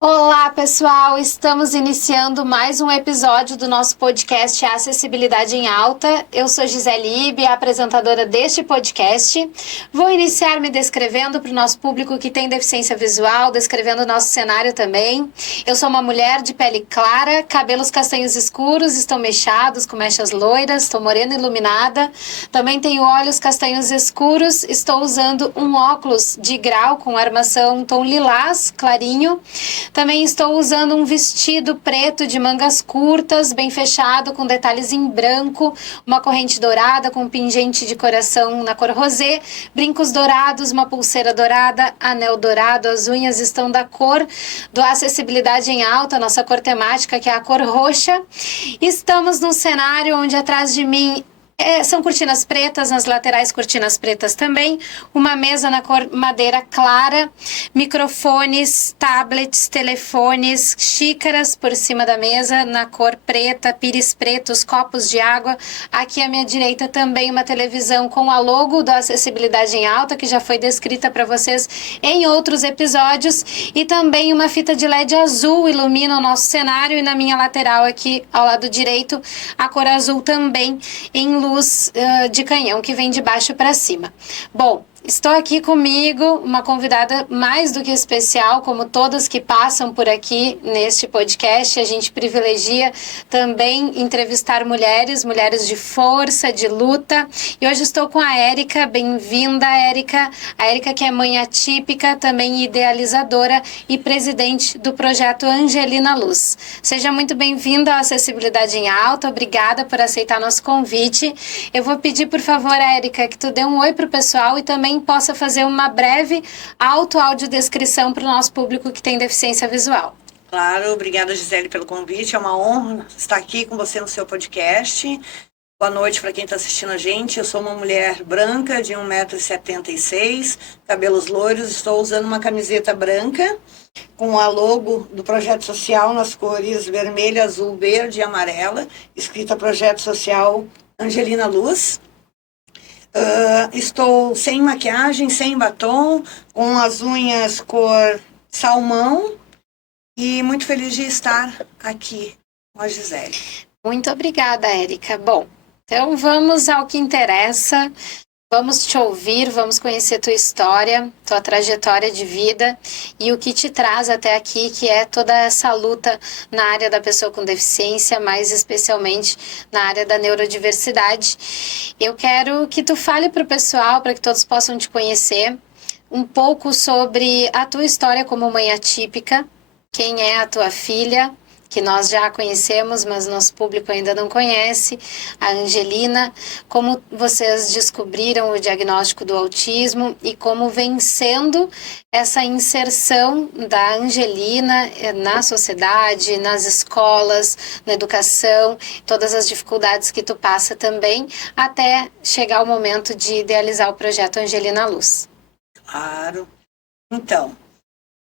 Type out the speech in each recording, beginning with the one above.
Olá, pessoal! Estamos iniciando mais um episódio do nosso podcast Acessibilidade em Alta. Eu sou Gisele Ibe, a apresentadora deste podcast. Vou iniciar me descrevendo para o nosso público que tem deficiência visual, descrevendo o nosso cenário também. Eu sou uma mulher de pele clara, cabelos castanhos escuros, estão mechados, com mechas loiras, estou morena iluminada. Também tenho olhos castanhos escuros, estou usando um óculos de grau com armação tom lilás, clarinho. Também estou usando um vestido preto de mangas curtas, bem fechado, com detalhes em branco, uma corrente dourada com um pingente de coração na cor rosé, brincos dourados, uma pulseira dourada, anel dourado, as unhas estão da cor do Acessibilidade em Alta, nossa cor temática, que é a cor roxa. Estamos num cenário onde atrás de mim são cortinas pretas, nas laterais cortinas pretas também, uma mesa na cor madeira clara, microfones, tablets, telefones, xícaras por cima da mesa na cor preta, pires pretos, copos de água. Aqui à minha direita também uma televisão com a logo da Acessibilidade em Alta, que já foi descrita para vocês em outros episódios, e também uma fita de LED azul ilumina o nosso cenário, e na minha lateral aqui ao lado direito a cor azul também em luz de canhão que vem de baixo para cima. Bom, estou aqui comigo uma convidada mais do que especial, como todas que passam por aqui neste podcast. A gente privilegia também entrevistar mulheres de força, de luta. E hoje estou com a Érica. Bem-vinda, Érica. A Érica, que é mãe atípica, também idealizadora e presidente do projeto Angelina Luz. Seja muito bem-vinda à Acessibilidade em Alta. Obrigada por aceitar nosso convite. Eu vou pedir, por favor, Érica, que tu dê um oi para o pessoal e também possa fazer uma breve audiodescrição para o nosso público que tem deficiência visual. Claro, obrigada, Gisele, pelo convite. É uma honra estar aqui com você no seu podcast. Boa noite para quem está assistindo a gente. Eu sou uma mulher branca de 1,76 m, cabelos loiros. Estou usando uma camiseta branca com a logo do projeto social nas cores vermelha, azul, verde e amarela, escrita Projeto Social Angelina Luz. Estou sem maquiagem, sem batom, com as unhas cor salmão e muito feliz de estar aqui com a Gisele. Muito obrigada, Érica. Bom, então vamos ao que interessa. Vamos te ouvir, vamos conhecer tua história, tua trajetória de vida e o que te traz até aqui, que é toda essa luta na área da pessoa com deficiência, mais especialmente na área da neurodiversidade. Eu quero que tu fale para o pessoal, para que todos possam te conhecer, um pouco sobre a tua história como mãe atípica, quem é a tua filha, que nós já conhecemos, mas nosso público ainda não conhece, a Angelina, como vocês descobriram o diagnóstico do autismo e como vem sendo essa inserção da Angelina na sociedade, nas escolas, na educação, todas as dificuldades que tu passa também, até chegar o momento de idealizar o projeto Angelina Luz. Claro. Então,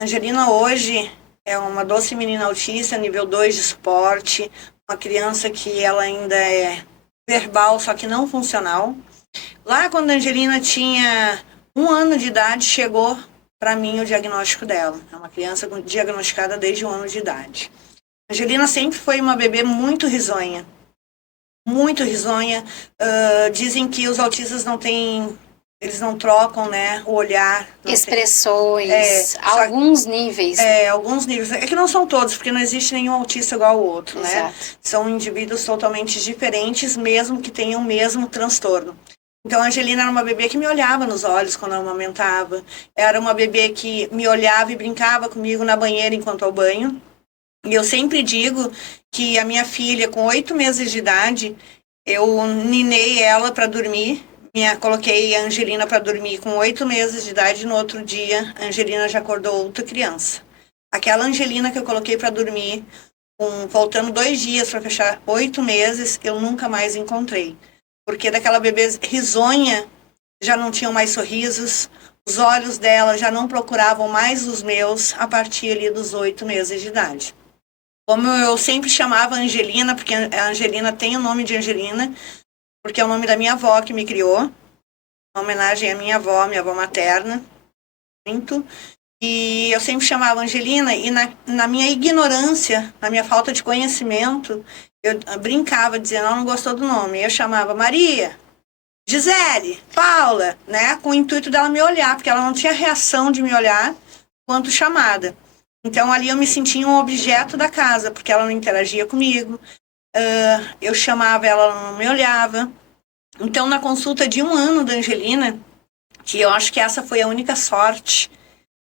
Angelina hoje é uma doce menina autista, nível 2 de suporte, uma criança que ela ainda é verbal, só que não funcional. Lá quando a Angelina tinha 1 ano de idade, chegou para mim o diagnóstico dela. É uma criança diagnosticada desde 1 ano de idade. A Angelina sempre foi uma bebê muito risonha. Muito risonha. Dizem que os autistas não têm... Eles não trocam, né, o olhar. Expressões, alguns níveis. Alguns níveis. É que não são todos, porque não existe nenhum autista igual ao outro, Exato. Né? São indivíduos totalmente diferentes, mesmo que tenham o mesmo transtorno. Então, a Angelina era uma bebê que me olhava nos olhos quando eu amamentava. Era uma bebê que me olhava e brincava comigo na banheira enquanto eu banho. E eu sempre digo que a minha filha, com 8 meses de idade, eu ninei ela para dormir. Coloquei a Angelina para dormir com 8 meses de idade, e no outro dia a Angelina já acordou outra criança. Aquela Angelina que eu coloquei para dormir, faltando 2 dias para fechar 8 meses, eu nunca mais encontrei. Porque daquela bebê risonha, já não tinham mais sorrisos, os olhos dela já não procuravam mais os meus a partir ali dos 8 meses de idade. Como eu sempre chamava Angelina, porque a Angelina tem o nome de Angelina, porque é o nome da minha avó que me criou, uma homenagem à minha avó materna, muito. E eu sempre chamava Angelina, e na minha ignorância, na minha falta de conhecimento, eu brincava dizendo, ela não gostou do nome. Eu chamava Maria, Gisele, Paula, né? Com o intuito dela me olhar, porque ela não tinha reação de me olhar quanto chamada. Então ali eu me sentia um objeto da casa, porque ela não interagia comigo. Eu chamava ela, ela não me olhava. Então na consulta de 1 ano da Angelina, que eu acho que essa foi a única sorte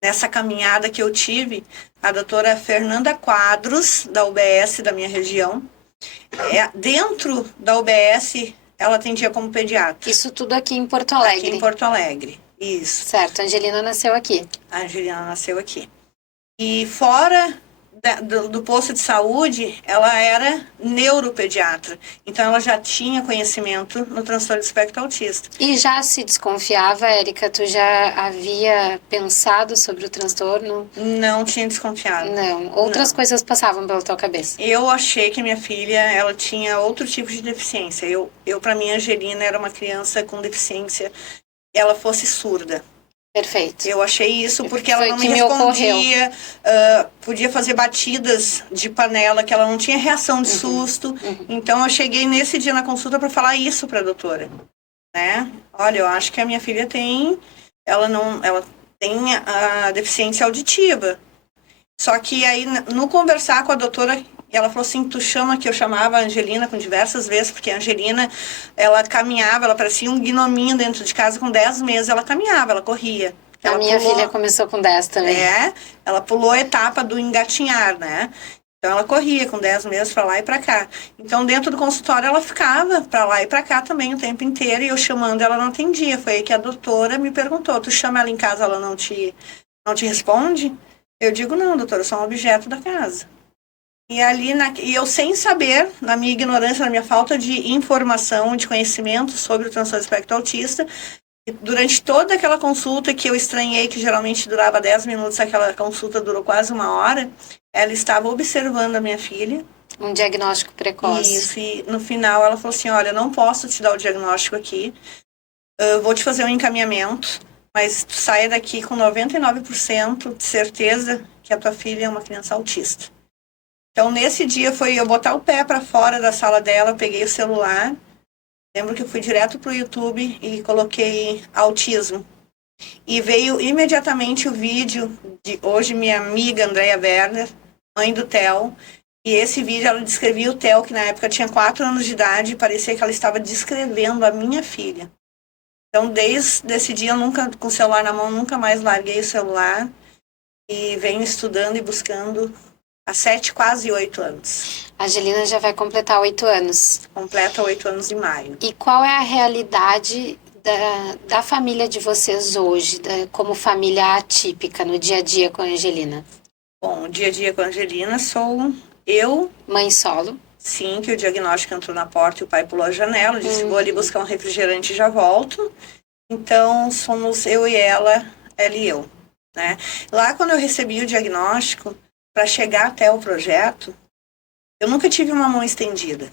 nessa caminhada que eu tive, a doutora Fernanda Quadros, da UBS da minha região, dentro da UBS, ela atendia como pediatra. Isso tudo aqui em Porto Alegre? Aqui em Porto Alegre, isso. Certo, a Angelina nasceu aqui. A Angelina nasceu aqui. E fora do posto de saúde, ela era neuropediatra. Então, ela já tinha conhecimento no transtorno do espectro autista. E já se desconfiava, Érica? Tu já havia pensado sobre o transtorno? Não tinha desconfiado. Não. Outras coisas passavam pela tua cabeça? Eu achei que minha filha, ela tinha outro tipo de deficiência. Para mim, a Angelina era uma criança com deficiência, ela fosse surda. Perfeito. Eu achei isso porque ela Foi não que me me respondia, podia fazer batidas de panela, que ela não tinha reação de susto. Então, eu cheguei nesse dia na consulta para falar isso para a doutora. Né? Olha, eu acho que a minha filha ela tem a deficiência auditiva. Só que aí, no conversar com a doutora, ela falou assim, que eu chamava a Angelina com diversas vezes, porque a Angelina, ela caminhava, ela parecia um gnominho dentro de casa, com 10 meses ela caminhava, ela corria. A minha filha começou com 10 também. Ela pulou a etapa do engatinhar, né? Então, ela corria com 10 meses para lá e para cá. Então, dentro do consultório, ela ficava para lá e para cá também o tempo inteiro, e eu chamando, ela não atendia. Foi aí que a doutora me perguntou, tu chama ela em casa, ela não te responde? Eu digo, não, doutora, eu sou um objeto da casa. E ali, e eu sem saber, na minha ignorância, na minha falta de informação, de conhecimento sobre o transtorno do espectro autista, durante toda aquela consulta que eu estranhei, que geralmente durava 10 minutos, aquela consulta durou quase 1 hora, ela estava observando a minha filha. Um diagnóstico precoce. Isso, e no final ela falou assim, olha, eu não posso te dar o diagnóstico aqui, eu vou te fazer um encaminhamento, mas tu saia daqui com 99% de certeza que a tua filha é uma criança autista. Então, nesse dia, foi eu botar o pé para fora da sala dela, eu peguei o celular, lembro que eu fui direto pro YouTube e coloquei autismo. E veio imediatamente o vídeo de hoje minha amiga Andrea Werner, mãe do Theo, e esse vídeo ela descrevia o Theo, que na época tinha 4 anos de idade, e parecia que ela estava descrevendo a minha filha. Então, desde esse dia, com o celular na mão, nunca mais larguei o celular e venho estudando e buscando há 7, quase 8 anos. A Angelina já vai completar 8 anos. Completa 8 anos em maio. E qual é a realidade da família de vocês hoje, como família atípica, no dia a dia com a Angelina? Bom, o dia a dia com a Angelina sou eu. Mãe solo. Sim, que o diagnóstico entrou na porta e o pai pulou a janela, disse, vou ali buscar um refrigerante e já volto. Então, somos eu e ela e eu. Né? Lá, quando eu recebi o diagnóstico, para chegar até o projeto, eu nunca tive uma mão estendida.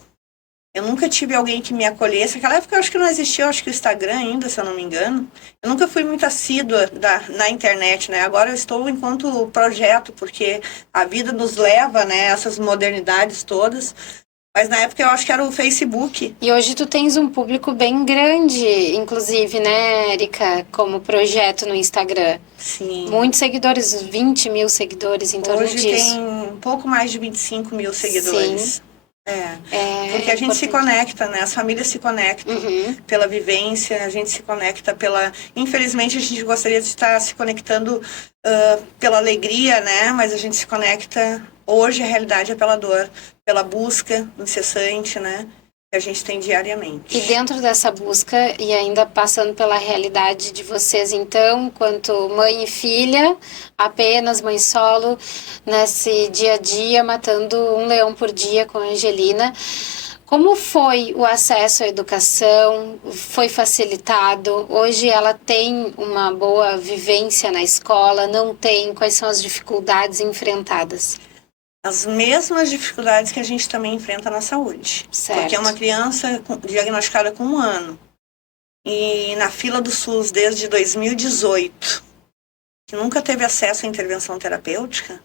Eu nunca tive alguém que me acolhesse. Naquela época, eu acho que não existia, eu acho que o Instagram ainda, se eu não me engano. Eu nunca fui muito assídua na internet, né? Agora eu estou enquanto projeto, porque a vida nos leva, né, essas modernidades todas. Mas na época eu acho que era o Facebook. E hoje tu tens um público bem grande, inclusive, né, Érica, como projeto no Instagram. Sim. Muitos seguidores, 20 mil seguidores em torno disso. Hoje tem um pouco mais de 25 mil seguidores. Sim. Porque a gente se conecta, né? As famílias se conectam pela vivência, a gente se conecta pela... Infelizmente, a gente gostaria de estar se conectando pela alegria, né? Mas a gente se conecta... Hoje, a realidade é pela dor, pela busca incessante, né? Que a gente tem diariamente. E dentro dessa busca, e ainda passando pela realidade de vocês, então, enquanto mãe e filha, apenas mãe solo, nesse dia a dia, matando um leão por dia com a Angelina, como foi o acesso à educação? Foi facilitado? Hoje ela tem uma boa vivência na escola? Não tem? Quais são as dificuldades enfrentadas? As mesmas dificuldades que a gente também enfrenta na saúde. Certo. Porque é uma criança diagnosticada com 1 ano. E na fila do SUS desde 2018. que nunca teve acesso à intervenção terapêutica,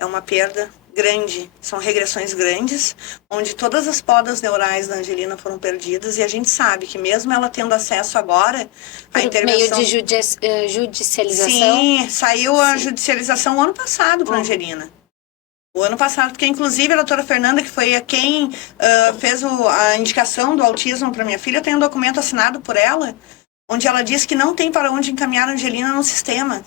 é uma perda grande. São regressões grandes, onde todas as podas neurais da Angelina foram perdidas, e a gente sabe que mesmo ela tendo acesso agora à intervenção... meio de judicialização? Sim, saiu a judicialização o ano passado para a Angelina. O ano passado, porque inclusive a doutora Fernanda, que foi quem fez a indicação do autismo para minha filha, eu tenho um documento assinado por ela, onde ela diz que não tem para onde encaminhar a Angelina no sistema.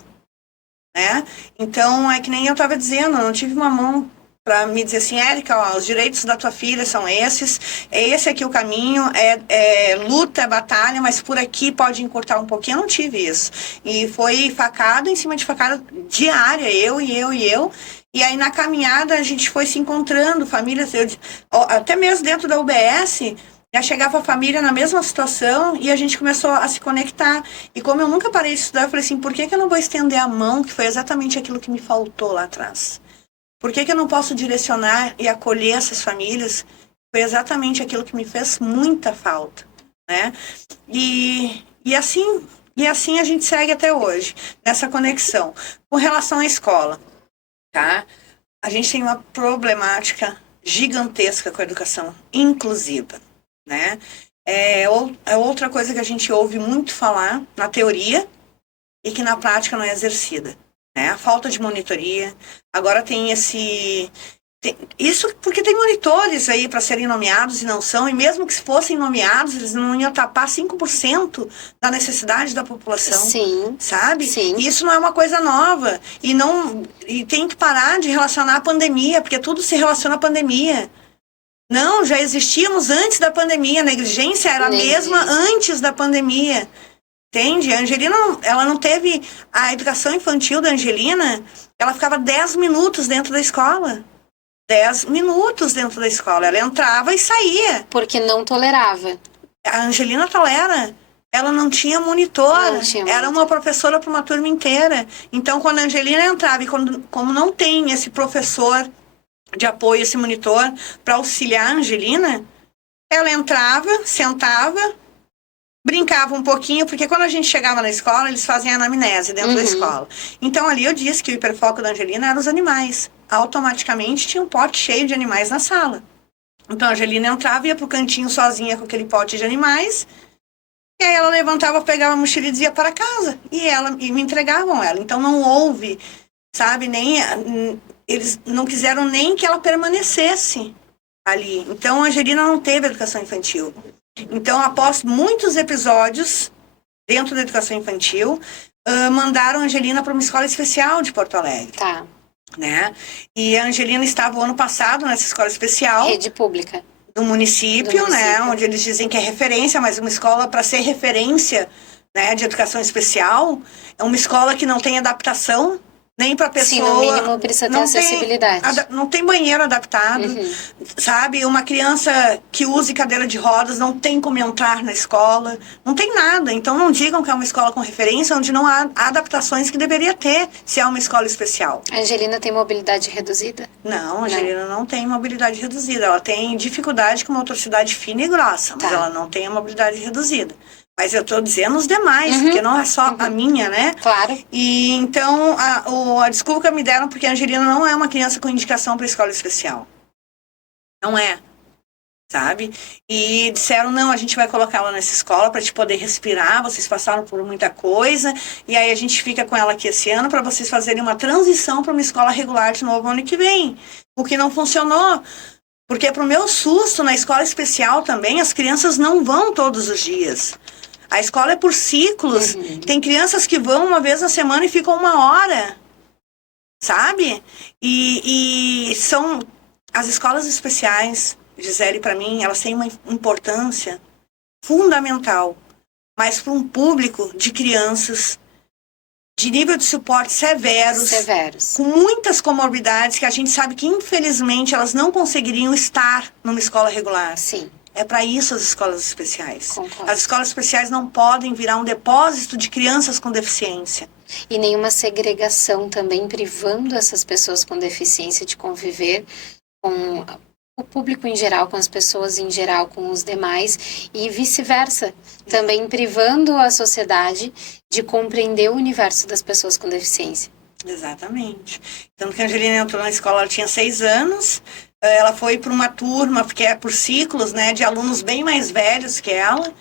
Né? Então, é que nem eu estava dizendo, eu não tive uma mão para me dizer assim, Érica, ó, os direitos da tua filha são esses, é esse aqui o caminho, é luta, é batalha, mas por aqui pode encurtar um pouquinho. Eu não tive isso. E foi facada em cima de facada diária, eu. E aí, na caminhada, a gente foi se encontrando, famílias, até mesmo dentro da UBS, já chegava a família na mesma situação e a gente começou a se conectar. E como eu nunca parei de estudar, eu falei assim, por que eu não vou estender a mão, que foi exatamente aquilo que me faltou lá atrás? Por que eu não posso direcionar e acolher essas famílias? Foi exatamente aquilo que me fez muita falta, né? E assim a gente segue até hoje, nessa conexão. Com relação à escola, tá? A gente tem uma problemática gigantesca com a educação inclusiva, né? É outra coisa que a gente ouve muito falar na teoria e que na prática não é exercida, né? A falta de monitoria. Agora tem isso porque tem monitores aí para serem nomeados e não são, e mesmo que fossem nomeados, eles não iam tapar 5% da necessidade da população. Sim. Sabe? Sim. E isso não é uma coisa nova. E tem que parar de relacionar a pandemia, porque tudo se relaciona à pandemia. Não, já existíamos antes da pandemia, a negligência era a mesma antes da pandemia. Entende? A Angelina, ela não teve... A educação infantil da Angelina, ela ficava 10 minutos dentro da escola. 10 minutos dentro da escola. Ela entrava e saía. Porque não tolerava. A Angelina tolera. Ela não tinha monitor. Era uma professora para uma turma inteira. Então, quando a Angelina entrava, e como não tem esse professor de apoio, esse monitor, para auxiliar a Angelina, ela entrava, sentava, brincava um pouquinho, porque quando a gente chegava na escola, eles fazem anamnese dentro da escola. Então, ali eu disse que o hiperfoco da Angelina era os animais. Automaticamente tinha um pote cheio de animais na sala. Então, a Angelina entrava, ia pro cantinho sozinha com aquele pote de animais, e aí ela levantava, pegava a mochila e dizia para casa. E me entregavam ela. Então, não houve, sabe, eles não quiseram nem que ela permanecesse ali. Então, a Angelina não teve educação infantil. Então, após muitos episódios dentro da educação infantil, mandaram a Angelina para uma escola especial de Porto Alegre. Tá. Né? E a Angelina estava o ano passado nessa escola especial. Rede pública. Do município, né? Onde eles dizem que é referência, mas uma escola para ser referência, né, de educação especial, é uma escola que não tem adaptação, nem para pessoa... Sim, no mínimo precisa ter acessibilidade. Não tem banheiro adaptado, sabe? Uma criança que use cadeira de rodas não tem como entrar na escola, não tem nada. Então não digam que é uma escola com referência, onde não há adaptações que deveria ter, se é uma escola especial. A Angelina tem mobilidade reduzida? Não, a Angelina não tem mobilidade reduzida. Ela tem dificuldade com motricidade fina e grossa, mas ela não tem a mobilidade reduzida. Mas eu estou dizendo os demais, porque não é só a minha, né? Claro. E então, a desculpa que me deram, porque a Angelina não é uma criança com indicação para escola especial. Não é, sabe? E disseram, não, a gente vai colocá-la nessa escola para te poder respirar, vocês passaram por muita coisa, e aí a gente fica com ela aqui esse ano para vocês fazerem uma transição para uma escola regular de novo ano que vem. O que não funcionou. Porque para o meu susto, na escola especial também, as crianças não vão todos os dias. A escola é por ciclos. Tem crianças que vão uma vez na semana e ficam 1 hora. Sabe? E são... As escolas especiais, Gisele, para mim, elas têm uma importância fundamental. Mas para um público de crianças de nível de suporte severos, com muitas comorbidades, que a gente sabe que, infelizmente, elas não conseguiriam estar numa escola regular. Sim. É para isso as escolas especiais. Concordo. As escolas especiais não podem virar um depósito de crianças com deficiência. E nenhuma segregação também, privando essas pessoas com deficiência de conviver com o público em geral, com as pessoas em geral, com os demais, e vice-versa, também privando a sociedade de compreender o universo das pessoas com deficiência. Exatamente. Tanto que a Angelina entrou na escola, ela tinha 6 anos, ela foi para uma turma, porque é por ciclos, né, de alunos bem mais velhos que ela,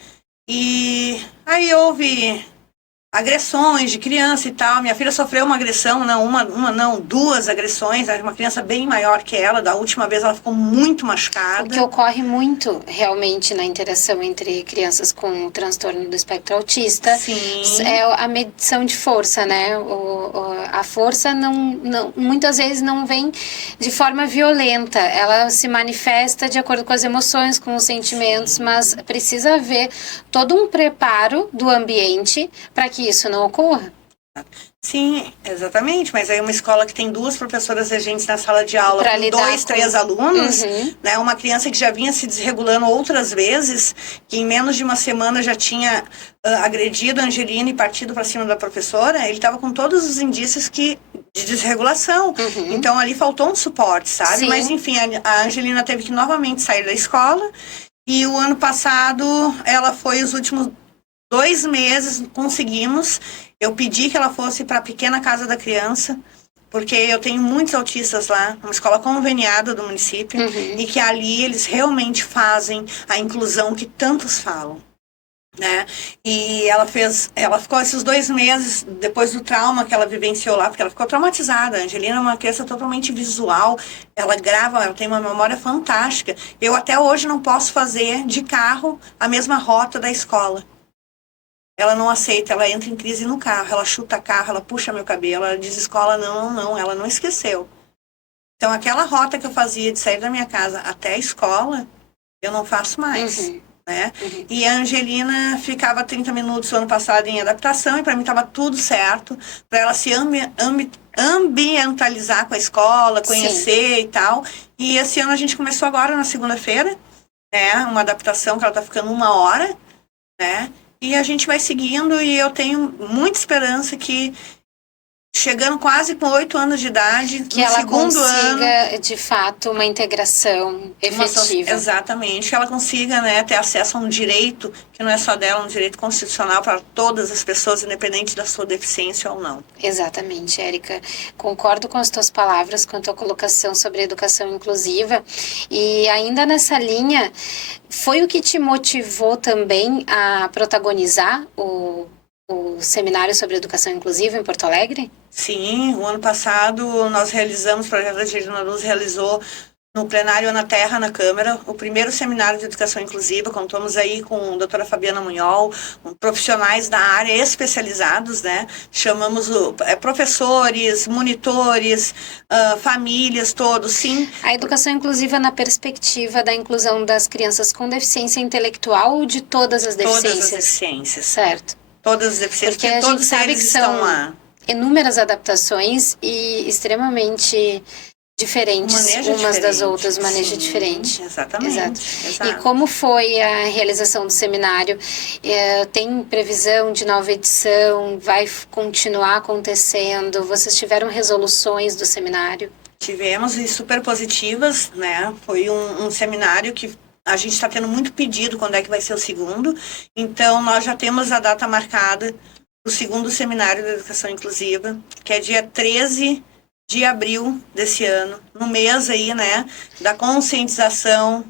e aí houve agressões de criança e tal. Minha filha sofreu uma agressão, não, uma não, 2 agressões, uma criança bem maior que ela, da última vez ela ficou muito machucada. O que ocorre muito, realmente, na interação entre crianças com o transtorno do espectro autista. Sim. É a medição de força, né? A força muitas vezes não vem de forma violenta, ela se manifesta de acordo com as emoções, com os sentimentos, sim, mas precisa haver todo um preparo do ambiente para que isso não ocorra. Sim, exatamente, mas aí uma escola que tem 2 professoras regentes na sala de aula Pra com 2, 3 alunos, né, uma criança que já vinha se desregulando outras vezes, que em menos de uma semana já tinha agredido a Angelina e partido para cima da professora, ele estava com todos os indícios de desregulação. Então ali faltou um suporte, sabe? Sim. Mas enfim, a Angelina teve que novamente sair da escola, e o ano passado ela foi os últimos 2 meses, conseguimos. Eu pedi que ela fosse para a pequena casa da criança, porque eu tenho muitos autistas lá, uma escola conveniada do município, e que ali eles realmente fazem a inclusão que tantos falam, né? E ela ficou esses 2 meses, depois do trauma que ela vivenciou lá, porque ela ficou traumatizada. A Angelina é uma criança totalmente visual, ela grava, ela tem uma memória fantástica. Eu até hoje não posso fazer de carro a mesma rota da escola. Ela não aceita, ela entra em crise no carro, ela chuta carro, ela puxa meu cabelo, ela diz escola, não, ela não esqueceu. Então, aquela rota que eu fazia de sair da minha casa até a escola, eu não faço mais, né? E a Angelina ficava 30 minutos o ano passado em adaptação, e para mim estava tudo certo, para ela se ambientalizar com a escola, conhecer, sim, e tal. E esse ano a gente começou agora, na segunda-feira, né? Uma adaptação que ela está ficando 1 hora, né? E a gente vai seguindo, e eu tenho muita esperança que, chegando quase com 8 anos de idade, que ela consiga, de fato, uma integração efetiva. Exatamente, que ela consiga, né, ter acesso a um direito que não é só dela, um direito constitucional para todas as pessoas, independente da sua deficiência ou não. Exatamente, Érica. Concordo com as tuas palavras, com a tua colocação sobre a educação inclusiva. E ainda nessa linha, foi o que te motivou também a protagonizar o seminário sobre educação inclusiva em Porto Alegre? Sim, o ano passado nós realizamos, o projeto Angelina Luz realizou no plenário Na Terra, na Câmara, o primeiro seminário de educação inclusiva. Contamos aí com a doutora Fabiana Munhol, profissionais da área especializados, né? Chamamos professores, monitores, famílias, todos, sim. A educação inclusiva na perspectiva da inclusão das crianças com deficiência intelectual ou de todas as deficiências? Todas as deficiências. Certo. Todas as deficiências, porque a gente sabe que são lá. Inúmeras adaptações e extremamente diferentes umas das outras, manejo diferente. Exatamente. Exato. E como foi a realização do seminário? Tem previsão de nova edição? Vai continuar acontecendo? Vocês tiveram resoluções do seminário? Tivemos, e super positivas, né? Foi um seminário que a gente está tendo muito pedido quando é que vai ser o segundo. Então, nós já temos a data marcada do segundo seminário de educação inclusiva, que é dia 13 de abril desse ano, no mês aí, né, da conscientização,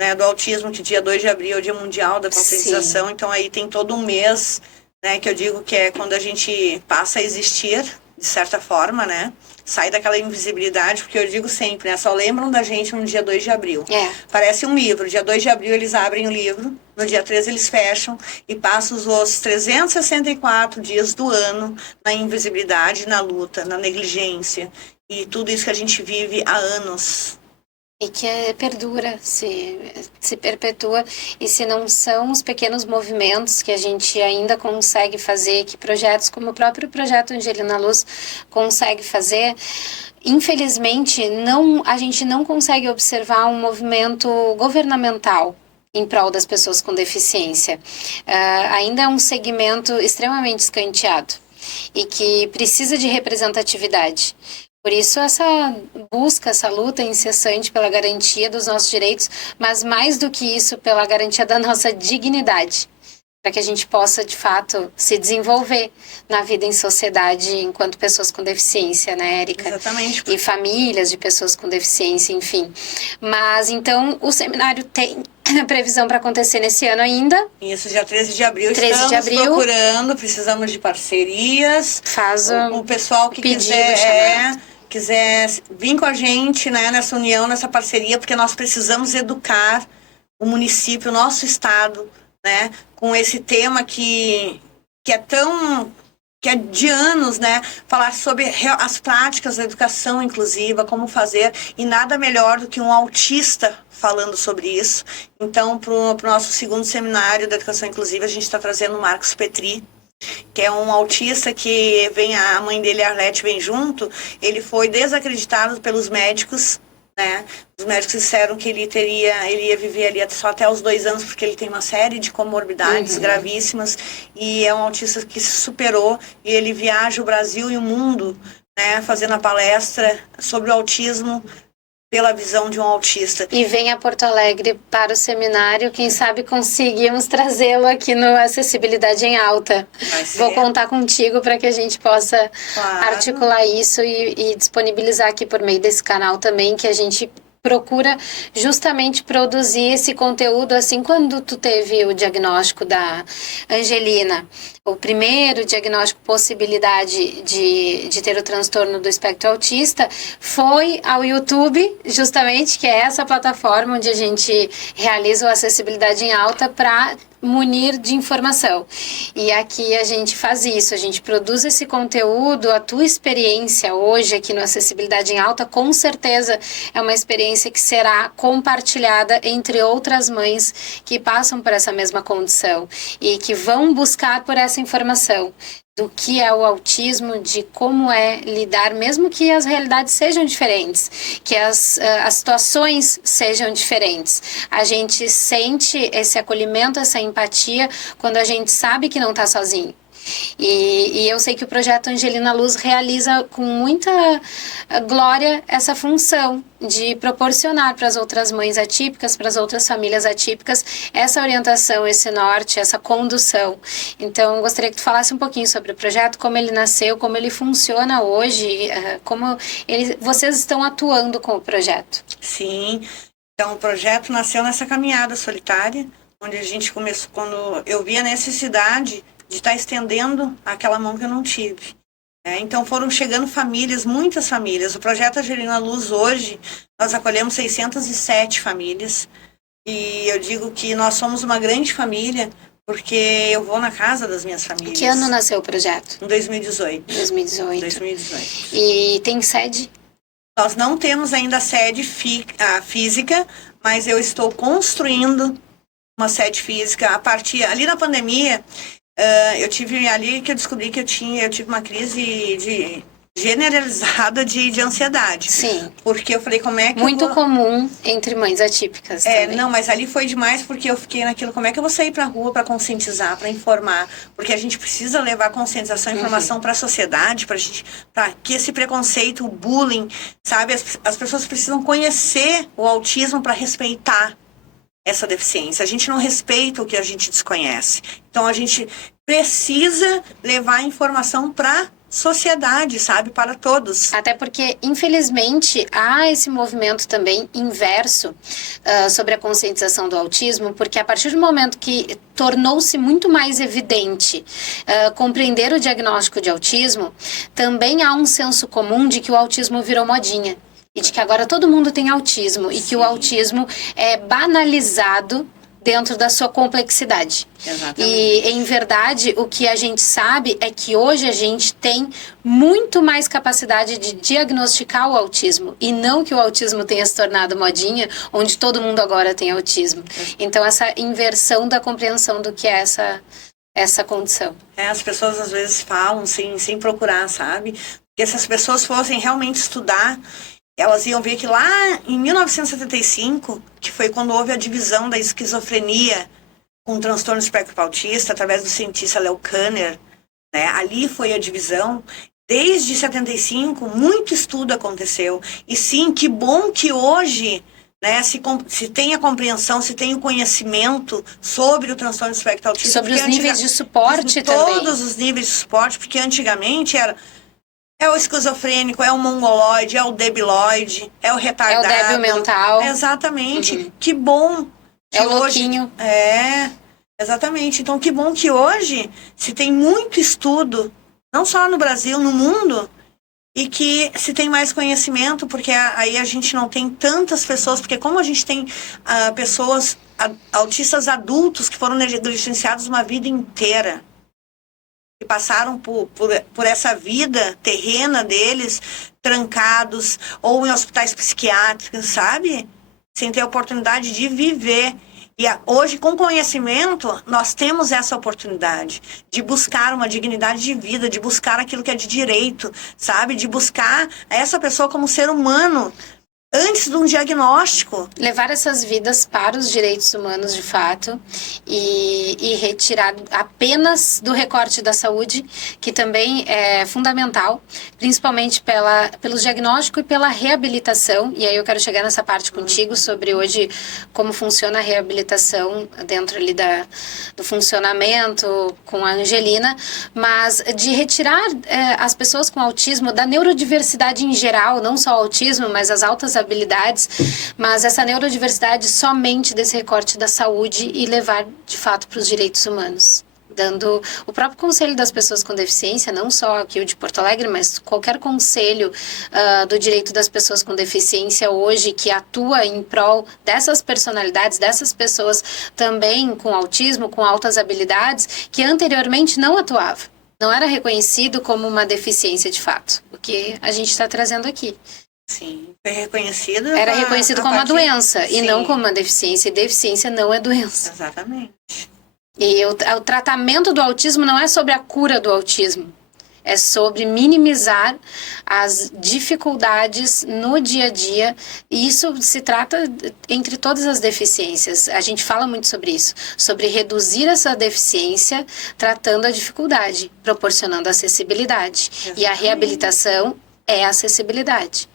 né, do autismo, que dia 2 de abril é o Dia Mundial da Conscientização. Sim. Então, aí tem todo um mês, né, que eu digo que é quando a gente passa a existir, de certa forma, né? Sai daquela invisibilidade, porque eu digo sempre, né? Só lembram da gente no dia 2 de abril. Parece um livro. Dia 2 de abril eles abrem o livro, no dia 13 eles fecham e passam os 364 dias do ano na invisibilidade, na luta, na negligência. E tudo isso que a gente vive há anos. E que perdura, se perpetua. E se não são os pequenos movimentos que a gente ainda consegue fazer, que projetos como o próprio projeto Angelina Luz consegue fazer, infelizmente a gente não consegue observar um movimento governamental em prol das pessoas com deficiência. Ainda é um segmento extremamente escanteado e que precisa de representatividade. Por isso essa busca, essa luta incessante pela garantia dos nossos direitos, mas mais do que isso, pela garantia da nossa dignidade, para que a gente possa, de fato, se desenvolver na vida em sociedade enquanto pessoas com deficiência, né, Érica? Exatamente. E famílias de pessoas com deficiência, enfim. Mas, então, o seminário tem previsão para acontecer nesse ano ainda. Isso, dia 13 de abril. 13 Estamos de abril. procurando, precisamos de parcerias. Faz o pessoal que pedido, quiser vir com a gente, né, nessa união, nessa parceria, porque nós precisamos educar o município, o nosso estado, né, com esse tema que é de anos, né, falar sobre as práticas da educação inclusiva, como fazer, e nada melhor do que um autista falando sobre isso. Então, para o nosso segundo seminário da educação inclusiva, a gente está trazendo o Marcos Petri, que é um autista que a mãe dele, a Arlete, vem junto. Ele foi desacreditado pelos médicos, né? Os médicos disseram que ele ia viver ali só até os 2 anos, porque ele tem uma série de comorbidades gravíssimas, e é um autista que se superou, e ele viaja o Brasil e o mundo, né, fazendo a palestra sobre o autismo pela visão de um autista. E vem a Porto Alegre para o seminário, quem sabe conseguimos trazê-lo aqui no Acessibilidade em Alta. Vou contar contigo para que a gente possa articular isso e disponibilizar aqui por meio desse canal também, que a gente procura justamente produzir esse conteúdo, assim, quando tu teve o diagnóstico da Angelina, o primeiro diagnóstico, possibilidade de ter o transtorno do espectro autista, foi ao YouTube, justamente, que é essa plataforma onde a gente realiza o Acessibilidade em Alta para munir de informação. E aqui a gente faz isso, a gente produz esse conteúdo. A tua experiência hoje aqui no Acessibilidade em Alta, com certeza é uma experiência que será compartilhada entre outras mães que passam por essa mesma condição e que vão buscar por essa informação do que é o autismo, de como é lidar, mesmo que as realidades sejam diferentes, que as situações sejam diferentes. A gente sente esse acolhimento, essa empatia, quando a gente sabe que não está sozinho. E eu sei que o projeto Angelina Luz realiza com muita glória essa função de proporcionar para as outras mães atípicas, para as outras famílias atípicas, essa orientação, esse norte, essa condução. Então, eu gostaria que tu falasse um pouquinho sobre o projeto, como ele nasceu, como ele funciona hoje, como vocês estão atuando com o projeto. Sim, então o projeto nasceu nessa caminhada solitária, onde a gente começou, quando eu vi a necessidade de estar estendendo aquela mão que eu não tive. Então foram chegando famílias, muitas famílias. O projeto Angelina Luz hoje, nós acolhemos 607 famílias. E eu digo que nós somos uma grande família, porque eu vou na casa das minhas famílias. Que ano nasceu o projeto? Em 2018. 2018. E tem sede? Nós não temos ainda a sede física, mas eu estou construindo uma sede física. A partir ali na pandemia, eu tive ali que eu descobri que eu tive uma crise generalizada de ansiedade. Sim. Porque eu falei, como é que muito comum entre mães atípicas também. Não, mas ali foi demais, porque eu fiquei naquilo, como é que eu vou sair pra rua para conscientizar, para informar? Porque a gente precisa levar conscientização e informação para a sociedade, para que esse preconceito, o bullying, sabe? As pessoas precisam conhecer o autismo para respeitar essa deficiência. A gente não respeita o que a gente desconhece. Então, a gente precisa levar a informação para sociedade, sabe? Para todos. Até porque, infelizmente, há esse movimento também inverso sobre a conscientização do autismo, porque a partir do momento que tornou-se muito mais evidente compreender o diagnóstico de autismo, também há um senso comum de que o autismo virou modinha. E de que agora todo mundo tem autismo. Sim. E que o autismo é banalizado dentro da sua complexidade. Exatamente. E, em verdade, o que a gente sabe é que hoje a gente tem muito mais capacidade de diagnosticar o autismo. E não que o autismo tenha se tornado modinha, onde todo mundo agora tem autismo. Então, essa inversão da compreensão do que é essa condição. As pessoas às vezes falam sem procurar, sabe? Porque se as pessoas fossem realmente estudar, elas iam ver que lá em 1975, que foi quando houve a divisão da esquizofrenia com o transtorno espectro autista, através do cientista Leo Kanner, né? Ali foi a divisão. Desde 75, muito estudo aconteceu. E sim, que bom que hoje, né, se tem a compreensão, se tem o conhecimento sobre o transtorno do espectro autista. Sobre os níveis de suporte também. Todos os níveis de suporte, porque antigamente é o esquizofrênico, é o mongoloide, é o debiloide, é o retardado. É o débil mental. Exatamente. Que bom que é o hoje... louquinho. Exatamente. Então, que bom que hoje se tem muito estudo, não só no Brasil, no mundo, e que se tem mais conhecimento, porque aí a gente não tem tantas pessoas, porque como a gente tem pessoas, autistas adultos que foram negligenciados uma vida inteira, que passaram por essa vida terrena deles, trancados, ou em hospitais psiquiátricos, sabe? Sem ter a oportunidade de viver. E hoje, com conhecimento, nós temos essa oportunidade de buscar uma dignidade de vida, de buscar aquilo que é de direito, sabe? De buscar essa pessoa como ser humano antes de um diagnóstico. Levar essas vidas para os direitos humanos, de fato, e retirar apenas do recorte da saúde, que também é fundamental, principalmente pelo diagnóstico e pela reabilitação. E aí eu quero chegar nessa parte contigo sobre hoje como funciona a reabilitação dentro ali do funcionamento com a Angelina, mas de retirar as pessoas com autismo da neurodiversidade em geral, não só o autismo, mas as altas habilidades, mas essa neurodiversidade somente desse recorte da saúde e levar de fato para os direitos humanos. Dando o próprio conselho das pessoas com deficiência, não só aqui o de Porto Alegre, mas qualquer conselho do direito das pessoas com deficiência hoje que atua em prol dessas personalidades, dessas pessoas também com autismo, com altas habilidades, que anteriormente não atuava. Não era reconhecido como uma deficiência de fato, o que a gente está trazendo aqui. Sim, foi reconhecido. Era reconhecido como uma doença e não como uma deficiência. E deficiência não é doença. Exatamente. E o tratamento do autismo não é sobre a cura do autismo. É sobre minimizar as dificuldades no dia a dia. E isso se trata entre todas as deficiências. A gente fala muito sobre isso. Sobre reduzir essa deficiência tratando a dificuldade, proporcionando acessibilidade. Exatamente. E a reabilitação é a acessibilidade.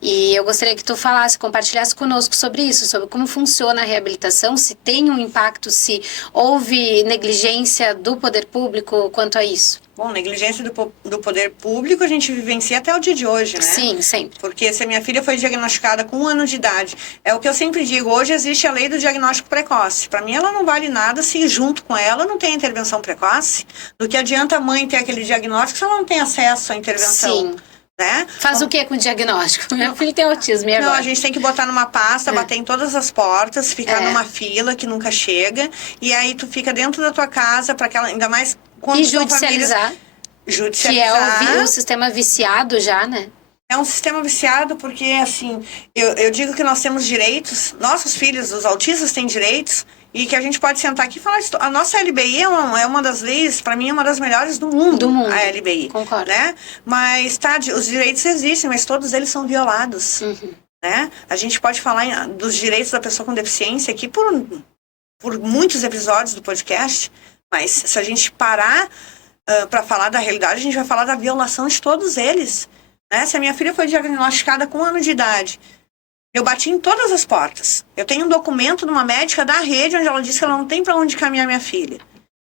E eu gostaria que tu compartilhasse conosco sobre isso, sobre como funciona a reabilitação, se tem um impacto, se houve negligência do poder público quanto a isso. Bom, negligência do poder público a gente vivencia até o dia de hoje, né? Sim, sempre. Porque se a minha filha foi diagnosticada com 1 ano de idade, é o que eu sempre digo, hoje existe a lei do diagnóstico precoce. Para mim ela não vale nada se junto com ela não tem intervenção precoce. Do que adianta a mãe ter aquele diagnóstico se ela não tem acesso à intervenção? Sim. Né? Faz o que com o diagnóstico? Meu filho tem autismo, e agora? Não, a gente tem que botar numa pasta, bater em todas as portas, ficar numa fila que nunca chega, e aí tu fica dentro da tua casa, para aquela, ainda mais quando e judicializar. Judicializar. Que é o sistema viciado já, né? É um sistema viciado porque, assim, eu digo que nós temos direitos, nossos filhos, os autistas têm direitos, e que a gente pode sentar aqui e falar, a nossa LBI é uma das leis, para mim é uma das melhores do mundo, a LBI. Concordo. Né? Mas, os direitos existem, mas todos eles são violados. Né? A gente pode falar dos direitos da pessoa com deficiência aqui por muitos episódios do podcast, mas se a gente parar para falar da realidade, a gente vai falar da violação de todos eles. Né? Se a minha filha foi diagnosticada com 1 ano de idade, eu bati em todas as portas. Eu tenho um documento de uma médica da rede onde ela disse que ela não tem para onde caminhar minha filha.